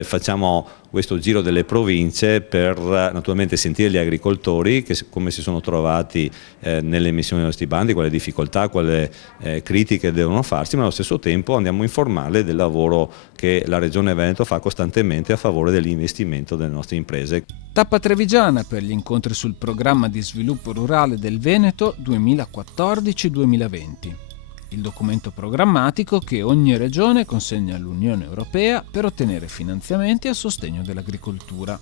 Facciamo questo giro delle province per naturalmente sentire gli agricoltori come si sono trovati nelle emissioni dei nostri bandi, quali difficoltà, quali critiche devono farsi, ma allo stesso tempo andiamo a informarli del lavoro che la Regione Veneto fa costantemente a favore dell'investimento delle nostre imprese. Tappa trevigiana per gli incontri sul programma di sviluppo rurale del Veneto 2014-2020. Il documento programmatico che ogni regione consegna all'Unione Europea per ottenere finanziamenti a sostegno dell'agricoltura.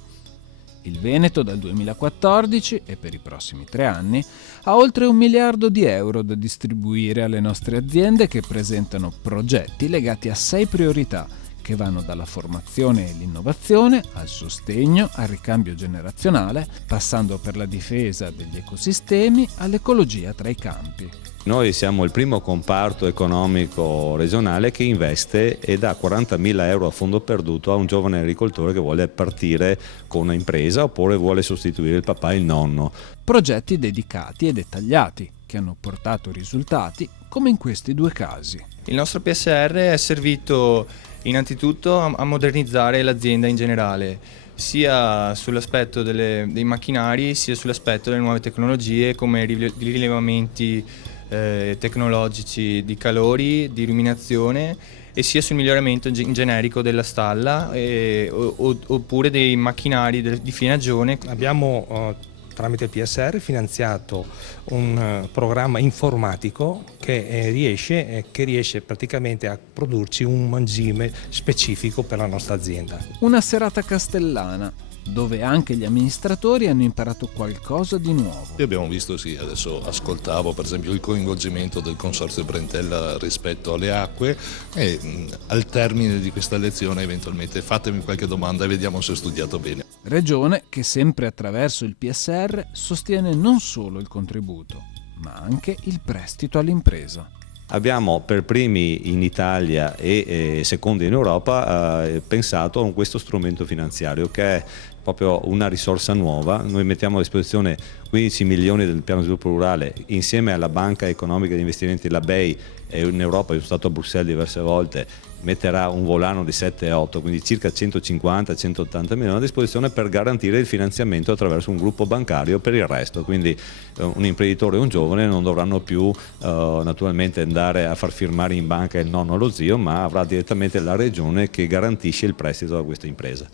Il Veneto dal 2014 e per i prossimi 3 anni ha oltre 1 miliardo di euro da distribuire alle nostre aziende che presentano progetti legati a 6 priorità che vanno dalla formazione e l'innovazione al sostegno, al ricambio generazionale, passando per la difesa degli ecosistemi all'ecologia tra i campi. Noi siamo il primo comparto economico regionale che investe e dà 40.000 euro a fondo perduto a un giovane agricoltore che vuole partire con una impresa oppure vuole sostituire il papà e il nonno. Progetti dedicati e dettagliati che hanno portato risultati come in questi 2 casi. Il nostro PSR è servito innanzitutto a modernizzare l'azienda in generale, sia sull'aspetto dei macchinari sia sull'aspetto delle nuove tecnologie come i rilevamenti tecnologici di calori, di illuminazione e sia sul miglioramento in generico della stalla oppure dei macchinari di fienagione. Abbiamo tramite il PSR finanziato un programma informatico che riesce praticamente a produrci un mangime specifico per la nostra azienda. Una serata castellana dove anche gli amministratori hanno imparato qualcosa di nuovo. Abbiamo visto, adesso ascoltavo per esempio il coinvolgimento del Consorzio Brentella rispetto alle acque e al termine di questa lezione eventualmente fatemi qualche domanda e vediamo se ho studiato bene. Regione che sempre attraverso il PSR sostiene non solo il contributo, ma anche il prestito all'impresa. Abbiamo per primi in Italia e secondi in Europa pensato a questo strumento finanziario che è proprio una risorsa nuova. Noi mettiamo a disposizione 15 milioni del piano di sviluppo rurale insieme alla Banca Economica di Investimenti, la BEI, e in Europa, io sono stato a Bruxelles diverse volte, metterà un volano di 7-8, quindi circa 150-180 milioni a disposizione per garantire il finanziamento attraverso un gruppo bancario per il resto, quindi un imprenditore e un giovane non dovranno più naturalmente andare a far firmare in banca il nonno o lo zio, ma avrà direttamente la regione che garantisce il prestito a questa impresa.